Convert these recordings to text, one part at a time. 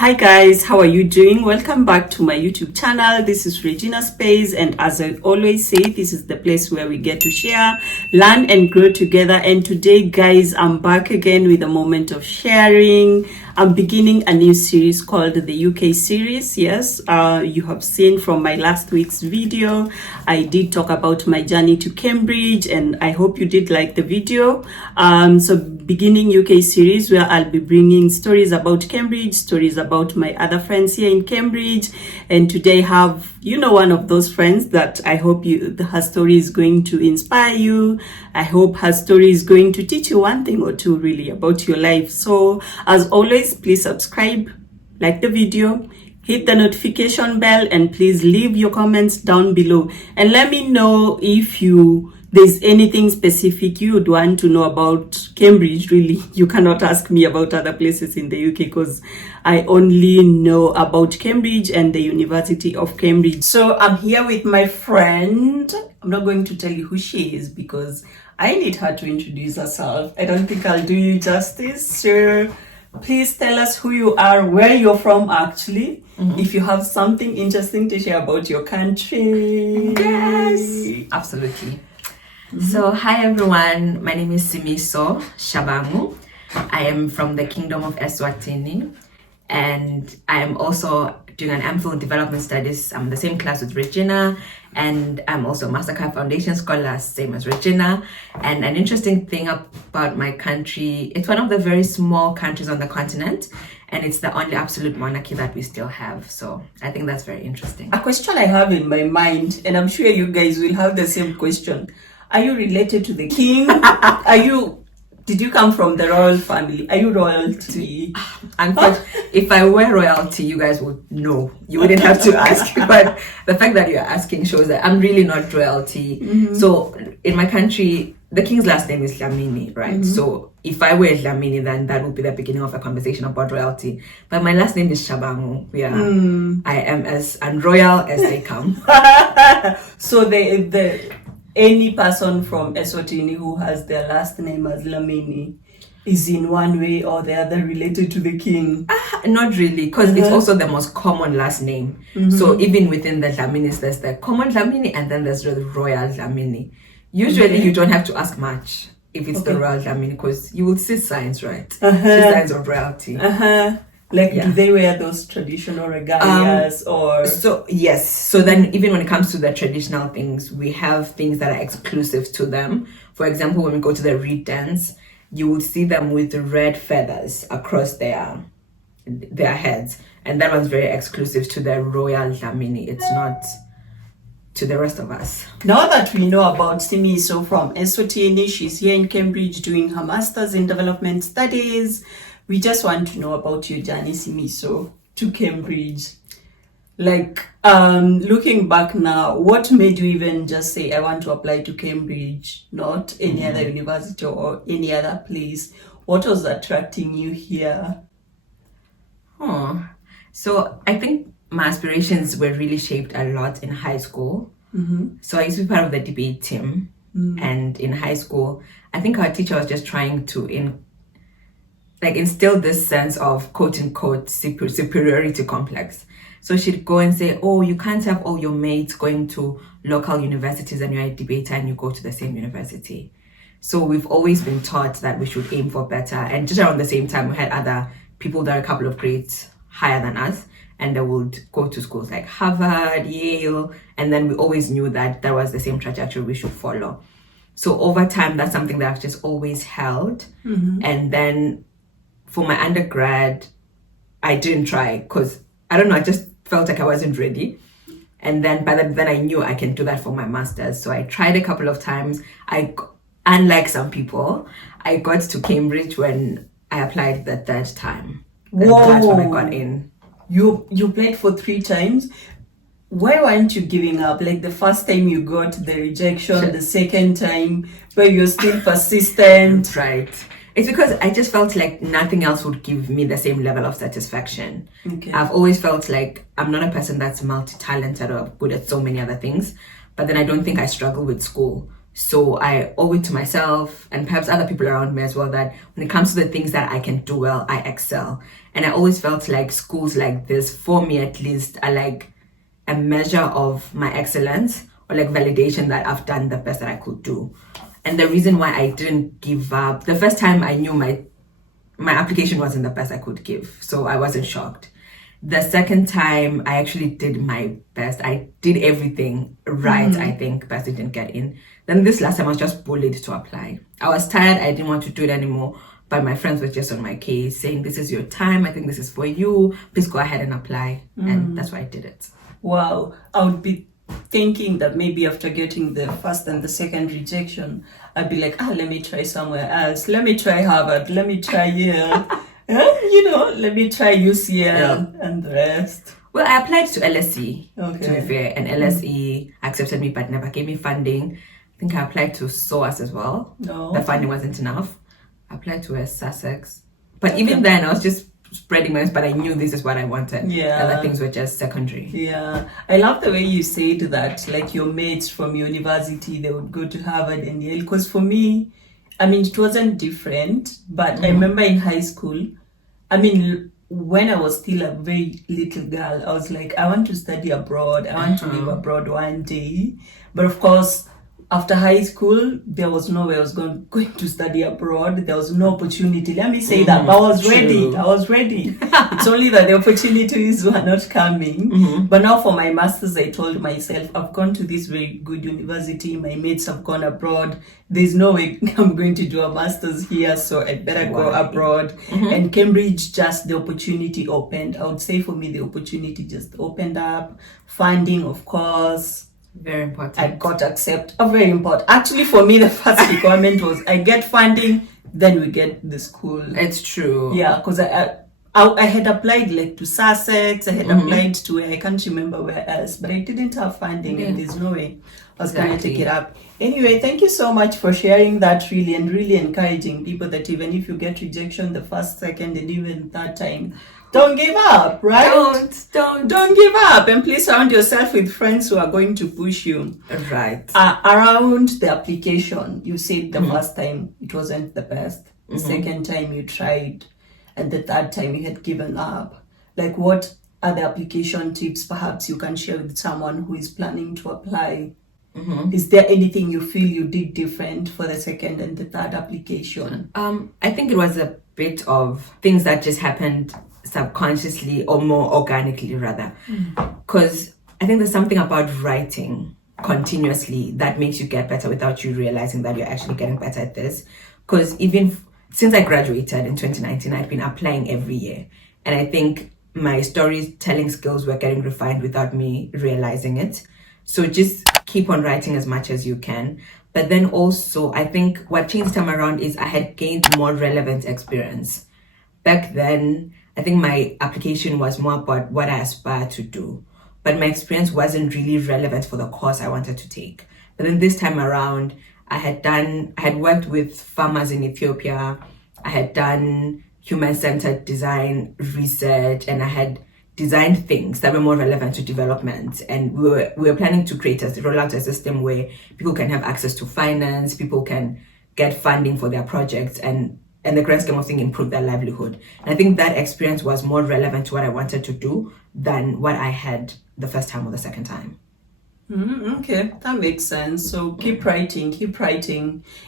Hi guys, how are you doing? Welcome back to my YouTube channel. This is Regina Space, and as I always say, this is the place where we get to share, learn and grow together. And today guys, I'm back again with a moment of sharing. I'm beginning a new series called the UK series. Yes, you have seen from my last week's video, I did talk about my journey to Cambridge, and I hope you did like the video. So beginning UK series where I'll be bringing stories about Cambridge, stories about my other friends here in Cambridge. And today I have, one of those friends that I hope her story is going to inspire you. I hope her story is going to teach you one thing or two really about your life. So as always, please subscribe, like the video, hit the notification bell, and please leave your comments down below and let me know if there's anything specific you would want to know about Cambridge. Really, you cannot ask me about other places in the UK because I only know about Cambridge and the University of Cambridge. So I'm here with my friend. I'm not going to tell you who she is because I need her to introduce herself. I don't think I'll do you justice. So please tell us who you are, where you're from actually. If you have something interesting to share about your country. Yes, absolutely. So, hi everyone, my name is Shimiso Shabangu. I am from the Kingdom of Eswatini, and I am also doing an MPhil in Development Studies. I'm in the same class with Regina, and I'm also a Mastercard Foundation scholar, same as Regina. And an interesting thing about my country, it's one of the very small countries on the continent, and it's the only absolute monarchy that we still have. So I think that's very interesting. A question I have in my mind, and I'm sure you guys will have the same question. Are you related to the king? Did you come from the royal family? Are you royalty? In fact, if I were royalty, you guys would know. You wouldn't have to ask. But the fact that you're asking shows that I'm really not royalty. So in my country, the king's last name is Dlamini, right? So if I were Dlamini, then that would be the beginning of a conversation about royalty. But my last name is Shabangu. Yeah, I am as unroyal as they come. So any person from Eswatini who has their last name as Dlamini is in one way or the other related to the king? Not really, because it's also the most common last name. So even within the Dlaminis, there's the common Dlamini and then there's the royal Dlamini. Usually you don't have to ask much if it's the royal Dlamini because you will see signs, right? See signs of royalty. Do they wear those traditional regalias or? So yes. So then even when it comes to the traditional things, we have things that are exclusive to them. For example, when we go to the reed dance, you will see them with red feathers across their heads. And that one's very exclusive to the royal Dlamini. It's not to the rest of us. Now that we know about Shimiso from Eswatini, she's here in Cambridge doing her master's in development studies. We just want to know about your journey, Shimiso, to Cambridge. Looking back now, what made you even just say, I want to apply to Cambridge, not any other university or any other place? What was attracting you here? So I think my aspirations were really shaped a lot in high school. So I used to be part of the debate team. And in high school, I think our teacher was just trying to instill this sense of quote unquote superiority complex. So she'd go and say, oh, you can't have all your mates going to local universities and you're a debater and you go to the same university. So we've always been taught that we should aim for better. And just around the same time, we had other people that are a couple of grades higher than us, and they would go to schools like Harvard, Yale, and then we always knew that that was the same trajectory we should follow. So over time, that's something that I've just always held. And then for my undergrad, I didn't try because, I don't know, I just felt like I wasn't ready. And then then I knew I can do that for my master's. So I tried a couple of times. Unlike some people, I got to Cambridge when I applied the third time. Whoa. That's when I got in. You applied for 3 times? Why weren't you giving up? Like the first time you got the rejection, the second time, where you're still persistent. Right. It's because I just felt like nothing else would give me the same level of satisfaction. Okay. I've always felt like I'm not a person that's multi-talented or good at so many other things, but then I don't think I struggle with school. So I owe it to myself and perhaps other people around me as well that when it comes to the things that I can do well, I excel. And I always felt like schools like this, for me at least, are like a measure of my excellence, or like validation that I've done the best that I could do. And the reason why I didn't give up, the first time I knew my application wasn't the best I could give, so I wasn't shocked. The second time, I actually did my best. I did everything right, I think, but I didn't get in. Then this last time, I was just bullied to apply. I was tired. I didn't want to do it anymore. But my friends were just on my case saying, this is your time. I think this is for you. Please go ahead and apply. And that's why I did it. Wow. I would be thinking that maybe after getting the first and the second rejection, I'd be like, let me try somewhere else. Let me try Harvard. Let me try Yale. Let me try UCL and the rest. Well, I applied to LSE, to be fair, and LSE accepted me but never gave me funding. I think I applied to SOAS as well. No. The funding wasn't enough. I applied to Sussex. But even then, I was just spreading my wings, but I knew this is what I wanted. Yeah. Other things were just secondary. Yeah. I love the way you said that, like your mates from university, they would go to Harvard and Yale. Because for me, it wasn't different, but I remember in high school, when I was still a very little girl, I was like, I want to study abroad. I want to live abroad one day. But of course, after high school, there was no way I was going to study abroad. There was no opportunity. Let me say that. But I was ready. I was ready. It's only that the opportunities were not coming. But now for my master's, I told myself, I've gone to this very good university. My mates have gone abroad. There's no way I'm going to do a master's here, so I better go abroad. And Cambridge, just the opportunity opened. I would say for me, the opportunity just opened up. Funding, of course. Very important. I got accepted. Very important. Actually, for me, the first requirement was I get funding, then we get the school. It's true. Yeah, because I had applied like to Sussex. I had applied to I can't remember where else, but I didn't have funding, and there's no way I was going to take it up. Anyway, thank you so much for sharing that. Really encouraging people that even if you get rejection the first, second, and even third time, don't give up, right? Don't give up, and please surround yourself with friends who are going to push you. Right. Around the application, you said the first time it wasn't the best. The second time you tried, and the third time you had given up. Like, what are the application tips perhaps you can share with someone who is planning to apply? Is there anything you feel you did different for the second and the third application? I think it was a bit of things that just happened subconsciously or more organically rather, because I think there's something about writing continuously that makes you get better without you realizing that you're actually getting better at this. Because even since I graduated in 2019, I'd been applying every year, and I think my storytelling skills were getting refined without me realizing it. So just keep on writing as much as you can. But then also, I think what changed this time around is I had gained more relevant experience. Back then, I think my application was more about what I aspired to do, but my experience wasn't really relevant for the course I wanted to take. But then this time around, I had worked with farmers in Ethiopia. I had done human-centered design research, and I had designed things that were more relevant to development. And we were planning to roll out a system where people can have access to finance, people can get funding for their projects, and the grand scheme of things improve their livelihood. And I think that experience was more relevant to what I wanted to do than what I had the first time or the second time. Okay, that makes sense. So keep writing.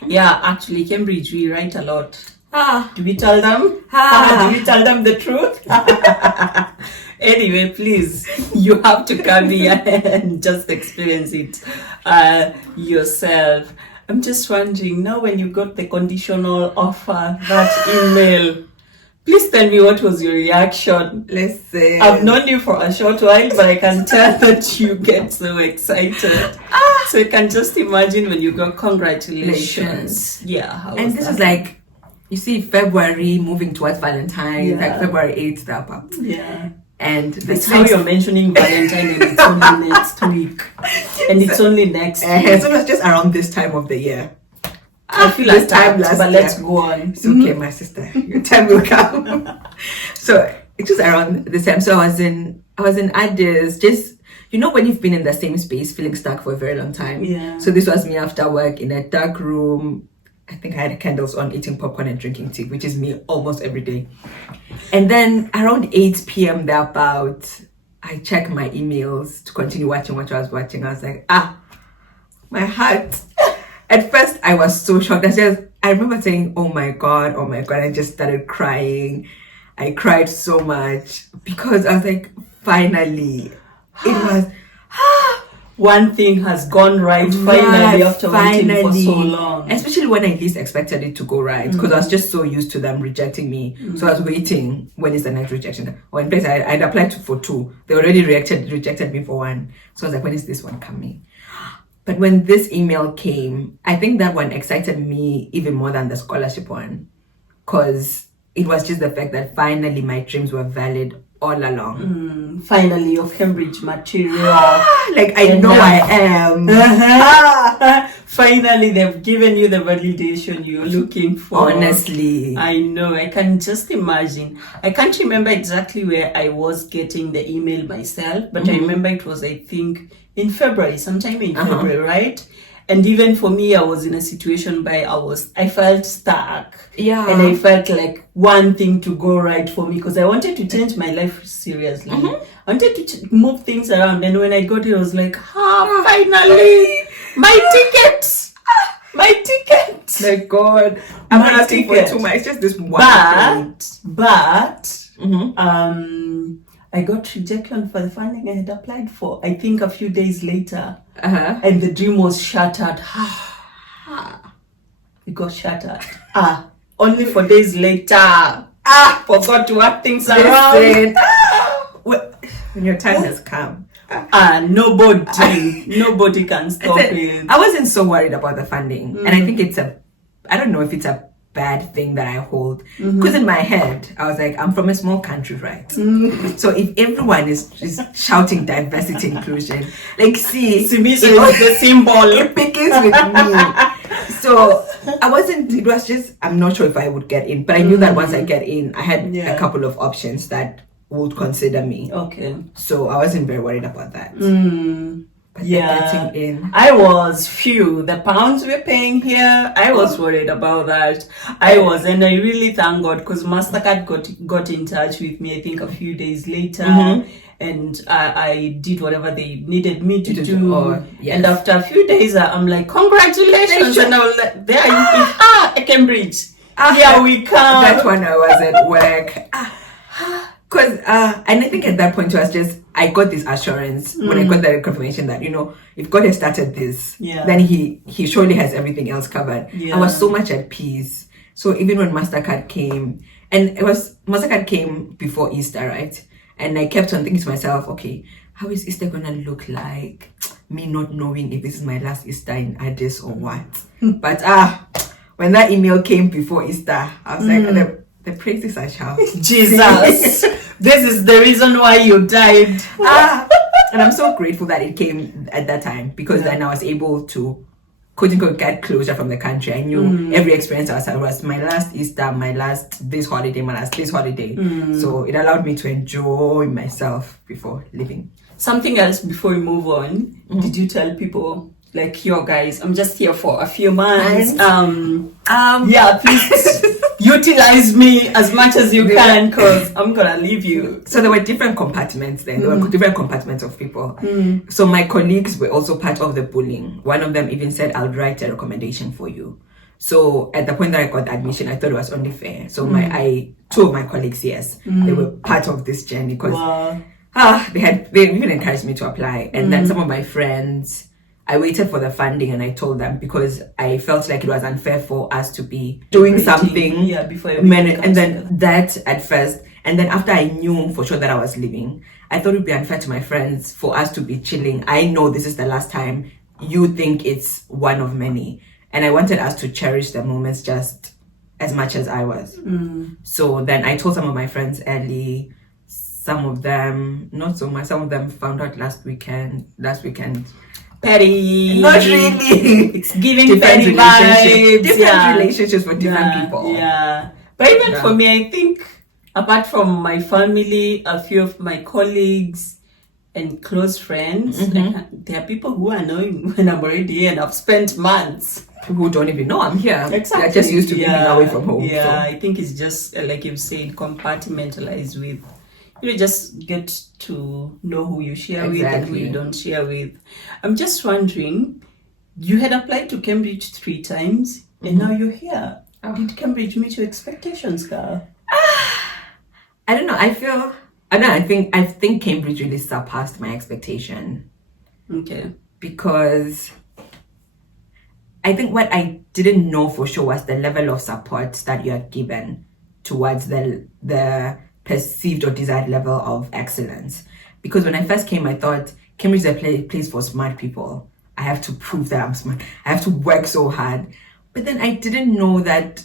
Yeah, actually, Cambridge, we write a lot. Do we tell them? Do we tell them the truth? Anyway, please, you have to come here and just experience it yourself. I'm just wondering, now when you got the conditional offer, that email, please tell me what was your reaction. Listen, I've known you for a short while, but I can tell that you get so excited. So you can just imagine when you go, congratulations. Yeah. And this is like, you see, February moving towards Valentine's, like February 8th, wrap up. Yeah. And that's how you're mentioning Valentine, and it's only next week. And it's only next week. So it's just around this time of the year. I feel like time last but let's go on. It's okay, my sister. Your time will come. So it was around this time. So I was in Addis, just you know when you've been in the same space feeling stuck for a very long time? Yeah. So this was me after work in a dark room. I think I had candles on, eating popcorn and drinking tea, which is me almost every day. And then around 8 p.m. thereabout, I check my emails to continue watching what I was watching. I was like, my heart. At first, I was so shocked. I remember saying, oh my God. I just started crying. I cried so much because I was like, finally, it was... One thing has gone right finally after waiting for so long. Especially when I least expected it to go right, because I was just so used to them rejecting me. So I was waiting, when is the next rejection? Or in place, I'd applied for 2. They already rejected me for 1. So I was like, when is this one coming? But when this email came, I think that one excited me even more than the scholarship one, because it was just the fact that finally my dreams were valid all along. Finally, your Cambridge material. Like, I know I am. Finally, they've given you the validation you're looking for. Honestly. I know. I can just imagine. I can't remember exactly where I was getting the email myself, but I remember it was, I think, in February, sometime in February, right? And even for me, I was in a situation where I felt stuck. Yeah. And I felt like one thing to go right for me, because I wanted to change my life seriously. I wanted to move things around. And when I got it, I was like, finally, my ticket! My ticket! Thank God. I'm not asking for too much. It's just this one thing. I got rejection for the funding I had applied for, I think a few days later. And the dream was shattered. It got shattered. Only for days later. Forgot to work things around. When your time has come. Nobody can stop it. I wasn't so worried about the funding. And I think I don't know if it's a bad thing that I hold, because in my head I was like, I'm from a small country, right? So if everyone is shouting diversity inclusion, like, see, Shimiso is the symbol. It begins with me. So it was just, I'm not sure if I would get in, but I knew that once I get in, I had a couple of options that would consider me. Okay. So I wasn't very worried about that. But getting in, I was the pounds we're paying here, I was worried about that. And I really thank God, because MasterCard got in touch with me, I think a few days later, and I did whatever they needed me to do. And after a few days, I'm like, congratulations! And I was like, there you are, Cambridge. Here we come. That's when I was at work. Because and I think at that point it was just, I got this assurance when I got the confirmation that, if God has started this, then he surely has everything else covered. I was so much at peace. So even when MasterCard came, and MasterCard came before Easter, right? And I kept on thinking to myself, okay, how is Easter gonna look like? Me not knowing if this is my last Easter in Addis or what. But when that email came before Easter, I was like, the praises I shout. Jesus. This is the reason why you died. And I'm so grateful that it came at that time, because then I was able to, quote unquote, get closure from the country. I knew every experience I had was my last Easter, my last this holiday. So it allowed me to enjoy myself before leaving. Something else before we move on. Did you tell people, like, yo guys, I'm just here for a few months. Please utilize me as much as you can, because I'm gonna leave you. So there were different compartments then. There were different compartments of people. So my colleagues were also part of the bullying. One of them even said, I'll write a recommendation for you. So at the point that I got the admission, I thought it was only fair. So two of my colleagues, they were part of this journey, because they even encouraged me to apply. And then some of my friends, I waited for the funding and I told them, because I felt like it was unfair for us to be doing something before and then that at first, and then after I knew for sure that I was leaving, I thought it would be unfair to my friends for us to be chilling. I know this is the last time, you think it's one of many, and I wanted us to cherish the moments just as much as I was. So then I told some of my friends early, some of them not so much, some of them found out last weekend. Petty. Not really. It's giving petty vibes. Different relationships for different people. Yeah. But even for me, I think, apart from my family, a few of my colleagues, and close friends. There are people who are knowing when I'm already here and I've spent months. Who don't even know I'm here. Exactly. They're just used to being away from home. Yeah, so. I think it's just like you've said, compartmentalized with, just get to know who you share with and who you don't share with. I'm just wondering, you had applied to Cambridge 3 times and now you're here. Did Cambridge meet your expectations, girl? I don't know. I think Cambridge really surpassed my expectation. Okay. Because I think what I didn't know for sure was the level of support that you are given towards the perceived or desired level of excellence. Because when I first came, I thought Cambridge is a place for smart people. I have to prove that I'm smart. I have to work so hard. But then I didn't know that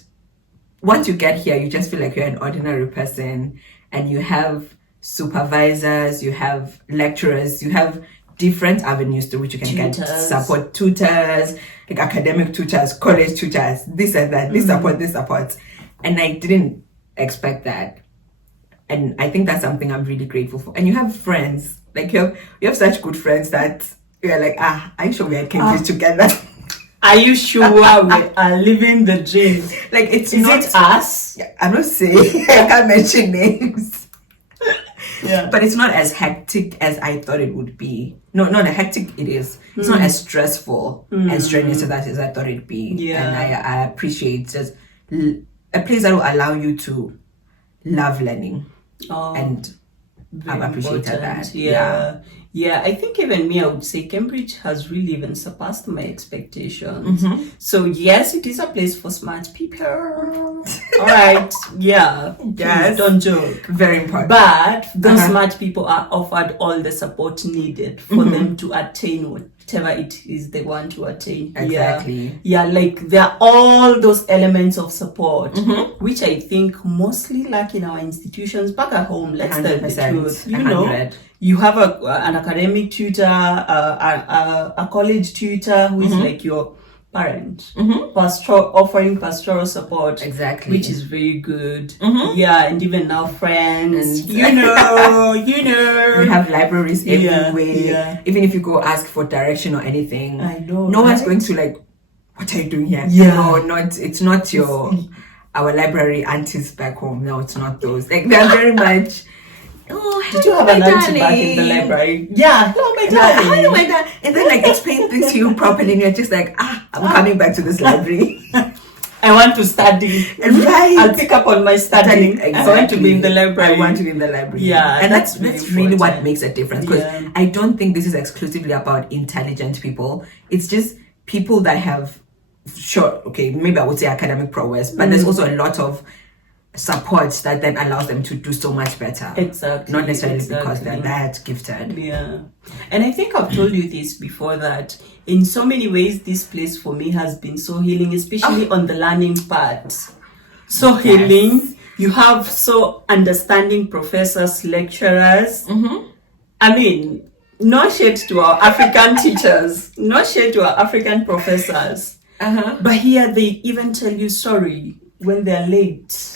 once you get here, you just feel like you're an ordinary person, and you have supervisors, you have lecturers, you have different avenues through which you can get support, tutors, like academic tutors, college tutors, this and that, this support. And I didn't expect that. And I think that's something I'm really grateful for. And you have friends, like you have such good friends that you're like, are you sure we are Cambridge together? Are you sure we are living the dream? Like, is it us? I'm not saying, I can't mention names. Yeah. But it's not as hectic as I thought it would be. No, not as hectic it is. It's not as stressful and strenuous as I thought it'd be. Yeah. And I appreciate just a place that will allow you to love learning. And I've appreciated that. Yeah, I think even me, I would say Cambridge has really even surpassed my expectations. So yes, it is a place for smart people. All right, yeah, yes, don't joke. Very important. But those smart people are offered all the support needed for them to attain whatever it is they want to attain. Exactly. Yeah, like there are all those elements of support, which I think mostly lack in our institutions back at home. Let's tell the truth. You know, you have an academic tutor, a college tutor who is like your parent, offering pastoral support, which is very good. Yeah, and even now friends, and you know, we have libraries everywhere. Even if you go ask for direction or anything, I know, no one's going to like, what are you doing here? No, it's not our library aunties back home. No, it's not those. Like, they're very much. Did you have an auntie back in the library? Yeah, hello my darling. Hello my darling. And then like explain things to you properly, and you're just like, I'm coming back to this library. I want to study. Right. I'll pick up on my studying. Exactly. I want to be in the library. I want to be in the library. Yeah, and that's really what makes a difference. Because I don't think this is exclusively about intelligent people. It's just people that have maybe I would say academic prowess, but there's also a lot of support that then allows them to do so much better. Exactly. Not necessarily because they're that gifted. Yeah. And I think I've told you this before, that in so many ways this place for me has been so healing, especially on the learning part. So healing. You have so understanding professors, lecturers. I mean, no shade to our African teachers, no shade to our African professors. But here they even tell you sorry when they're late.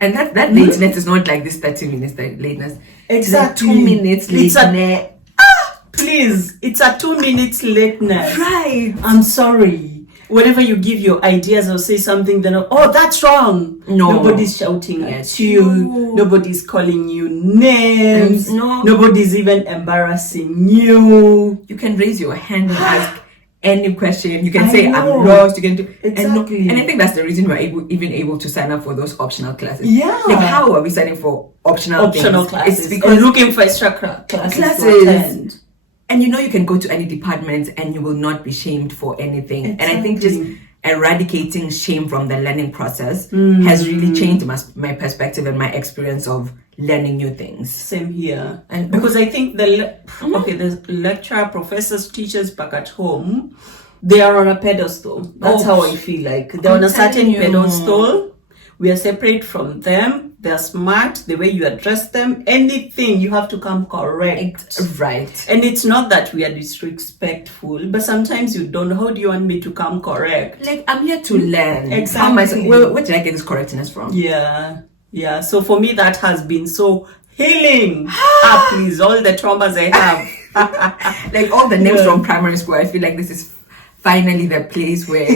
And that lateness is not like this 30 minutes lateness. Exactly. Like 2 minutes lateness. Please, it's a 2 minutes lateness. Right. I'm sorry. Whenever you give your ideas or say something, then that's wrong. No. Nobody's shouting at you. Nobody's calling you names. No. Nobody's even embarrassing you. You can raise your hand and ask any question. You can say I'm lost. You can do exactly. And I think that's the reason we're even able to sign up for those optional classes. Yeah. Like, how are we signing for optional classes? It's because looking for extra classes to attend. And you can go to any department and you will not be shamed for anything. Exactly. And I think just eradicating shame from the learning process has really changed my perspective and my experience of learning new things. Same here. And because I think the lecturer, professors, teachers back at home, they are on a pedestal. That's how I feel like. They're on a certain pedestal. We are separate from them. They're smart. The way you address them, anything, you have to come correct. Right. And it's not that we are disrespectful, but sometimes you don't know. How do you want me to come correct? Like, I'm here to learn. Exactly. Where did I get this correctness from? Yeah. So for me, that has been so Healing. Please, all the traumas I have. Like all the names from primary school, I feel like this is finally the place where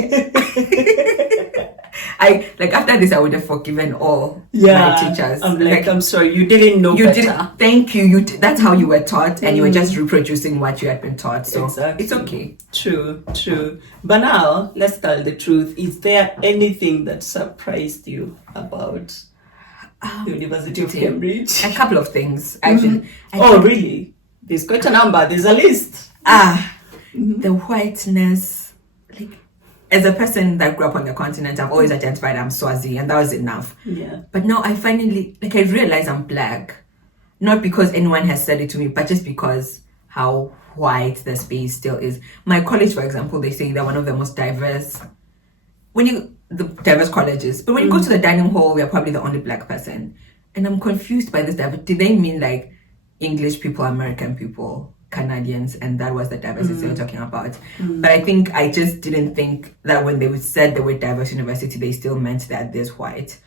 I like after this I would have forgiven all my teachers. I'm like, I'm sorry, you didn't know better. Didn't, thank you. That's how you were taught, and you were just reproducing what you had been taught. So it's okay. True. But now let's tell the truth. Is there anything that surprised you about the University of Cambridge? A couple of things, actually. Really? There's quite a number. There's a list. The whiteness. Like, as a person that grew up on the continent, I've always identified I'm Swazi, and that was enough. Yeah. But now I finally, like, I realize I'm black. Not because anyone has said it to me, but just because how white the space still is. My college, for example, they say they're one of the most diverse. The diverse colleges, but when you go to the dining hall, you're probably the only black person, and I'm confused by this diversity. Do they mean like English people, American people, Canadians, and that was the diversity they were talking about? But I think I just didn't think that when they said the word diverse university, they still meant that there's white.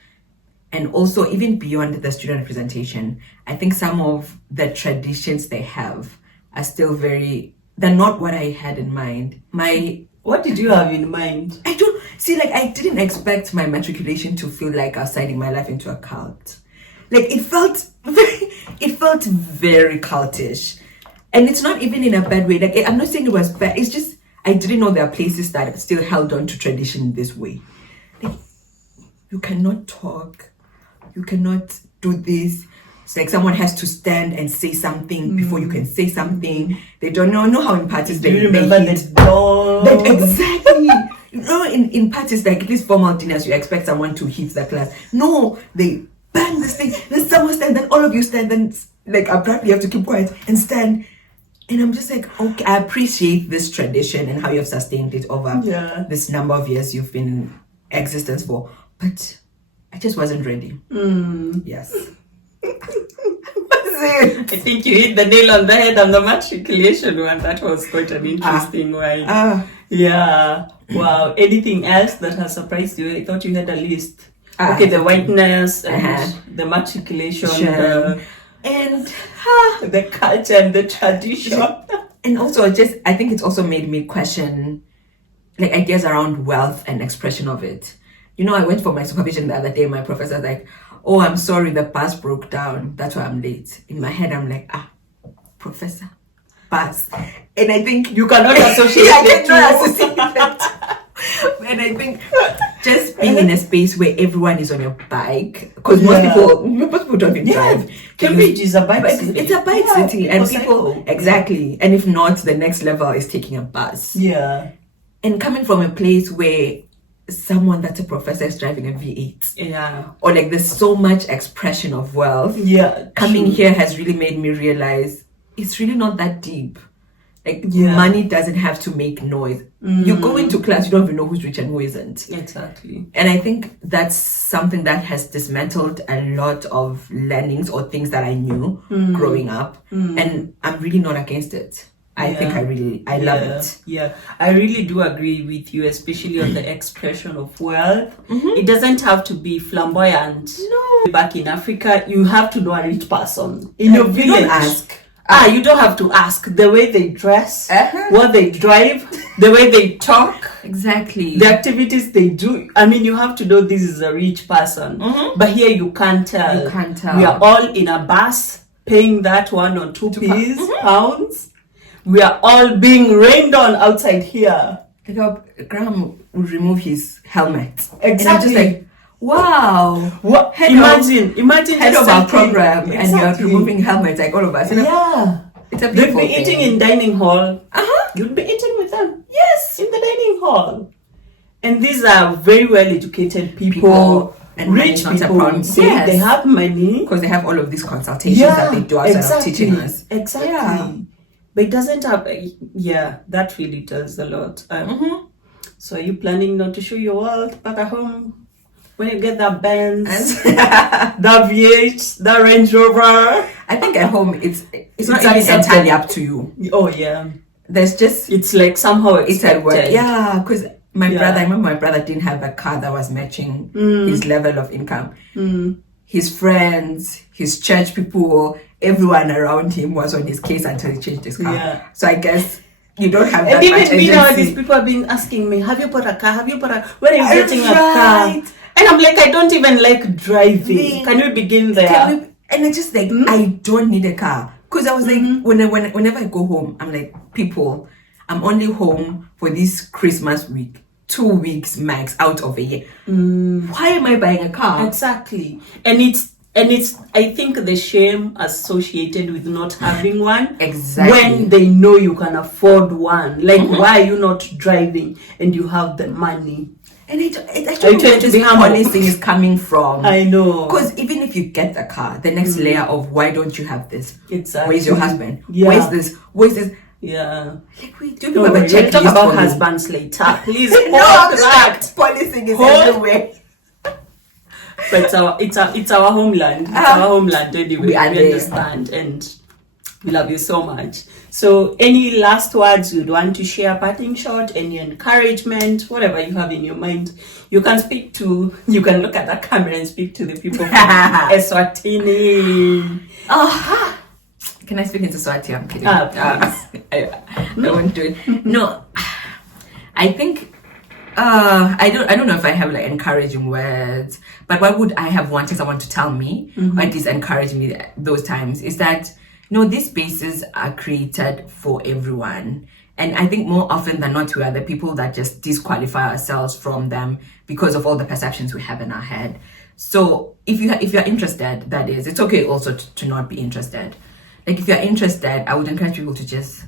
And also, even beyond the student representation, I think some of the traditions they have are still they're not what I had in mind. What did you have in mind? I don't see, like, I didn't expect my matriculation to feel like I was signing my life into a cult. Like, it felt very cultish. And it's not even in a bad way. Like, I'm not saying it was bad. It's just, I didn't know there are places that still held on to tradition in this way. Like, you cannot talk. You cannot do this. It's like someone has to stand and say something before you can say something. They don't know how in parties do you remember the dog? Exactly. In parties, like at least formal dinners, you expect someone to hit the class. No, they bang this thing. Then someone stand, then all of you stand, then like abruptly you have to keep quiet and stand. And I'm just like, okay, I appreciate this tradition and how you've sustained it over this number of years you've been in existence for. But I just wasn't ready. Yes. I think you hit the nail on the head on the matriculation one. That was quite an interesting one. Yeah. Wow. Anything else that has surprised you? I thought you had a list. Okay, the whiteness and the matriculation, and the culture and the tradition. And also, I think it's also made me question like ideas around wealth and expression of it. You know, I went for my supervision the other day. My professor was like, "Oh, I'm sorry, the bus broke down. That's why I'm late." In my head, I'm like, professor, bus. And I think you cannot associate it. And I think just being in a space where everyone is on your bike, because most people don't even drive. Cambridge is a bike city. It's a bike city, and people exactly. And if not, the next level is taking a bus. Yeah. And coming from a place where someone that's a professor is driving a V8. Or like there's so much expression of wealth. Coming here has really made me realize it's really not that deep. Like money doesn't have to make noise. You go into class, you don't even know who's rich and who isn't. Exactly. And I think that's something that has dismantled a lot of learnings or things that I knew growing up. And I'm really not against it. I think I love it. Yeah, I really do agree with you, especially on the expression of wealth. It doesn't have to be flamboyant. No. Back in Africa, you have to know a rich person. In your village. You don't ask. You don't have to ask. The way they dress, what they drive, the way they talk. Exactly. The activities they do. I mean, you have to know this is a rich person. But here you can't tell. You can't tell. We are all in a bus paying that 1 or 2 pounds. We are all being rained on outside here. Graham would remove his helmet. Exactly. And I'm just like, wow. What? Imagine head of our program and you're removing helmets like all of us. It's a beautiful thing. They'd be eating in dining hall. You'd be eating with them. Yes. In the dining hall. And these are very well educated people and rich people. They have money. Because they have all of these consultations that they do outside of teaching us. Exactly. Yeah. But it doesn't have, that really tells a lot. So are you planning not to show your wealth back at home? When you get that Benz, that V8, that Range Rover? I think at home, it's not even entirely up to you. Oh, yeah. There's just... It's like somehow expected. It's at work. Yeah, because I remember my brother didn't have a car that was matching his level of income. his friends, his church people, everyone around him was on his case until he changed his car. Yeah. So I guess you don't have that And much even me nowadays, agency. people have been asking me, have you bought a car? Have you bought a... When are you getting a Right. car? And I'm like, I don't even like driving. Can we begin there? And it's just like, I don't need a car. Because I was like, whenever I go home, I'm like, people, I'm only home for this Christmas week. 2 weeks max out of a year. Why am I buying a car? Exactly. And it's I think the shame associated with not having one. Exactly. When they know you can afford one. Like, why are you not driving and you have the money? And I don't know where this policing is coming from. I know. Because even if you get the car, the next layer of why don't you have this? Exactly. Where's your husband? Yeah. Where's this? Where's this? Yeah. Like, wait, do you have a checklist? Talk about for me? husbands later. Please No, hold that. policing is Hold- everywhere. But it's our homeland. It's our homeland anyway. We are there. Understand, and we love you so much. So, any last words you'd want to share? Parting shot, any encouragement, whatever you have in your mind, you can speak to. You can look at that camera and speak to the people from Eswatini. Oh, can I speak into Swati? I'm kidding. I won't do it. No, I think. I don't know if I have like encouraging words, but what would I have wanted someone to tell me, or at least encourage me those times, is that these spaces are created for everyone, and I think more often than not we are the people that just disqualify ourselves from them because of all the perceptions we have in our head. So if you're interested, that is, it's okay also to not be interested. Like if you're interested, I would encourage people to just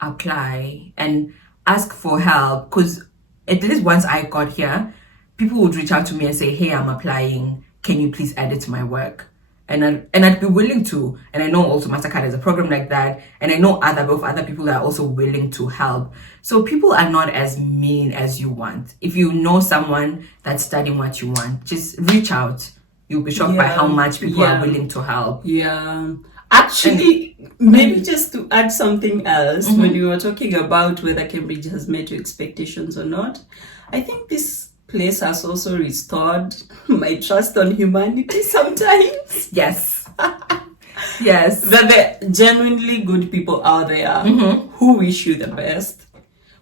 apply and ask for help, because at least once I got here, people would reach out to me and say, hey, I'm applying. Can you please edit my work? And I'd be willing to. And I know also MasterCard has a program like that. And I know other people that are also willing to help. So people are not as mean as you want. If you know someone that's studying what you want, just reach out. You'll be shocked by how much people are willing to help. Yeah. Actually, maybe just to add something else, when you were talking about whether Cambridge has met your expectations or not, I think this place has also restored my trust on humanity sometimes. Yes. Yes. That there are genuinely good people out there who wish you the best,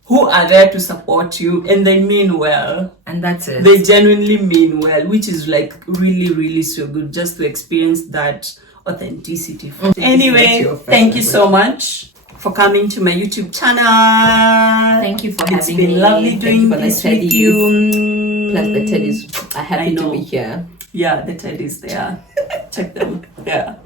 who are there to support you, and they mean well. And that's it. They genuinely mean well, which is like really, really so good just to experience that authenticity. Anyway, thank you so much for coming to my YouTube channel. Thank you for having me. It's been lovely doing this with you. Plus the teddies are happy to be here. Yeah, the teddies, they are. Check them. Yeah.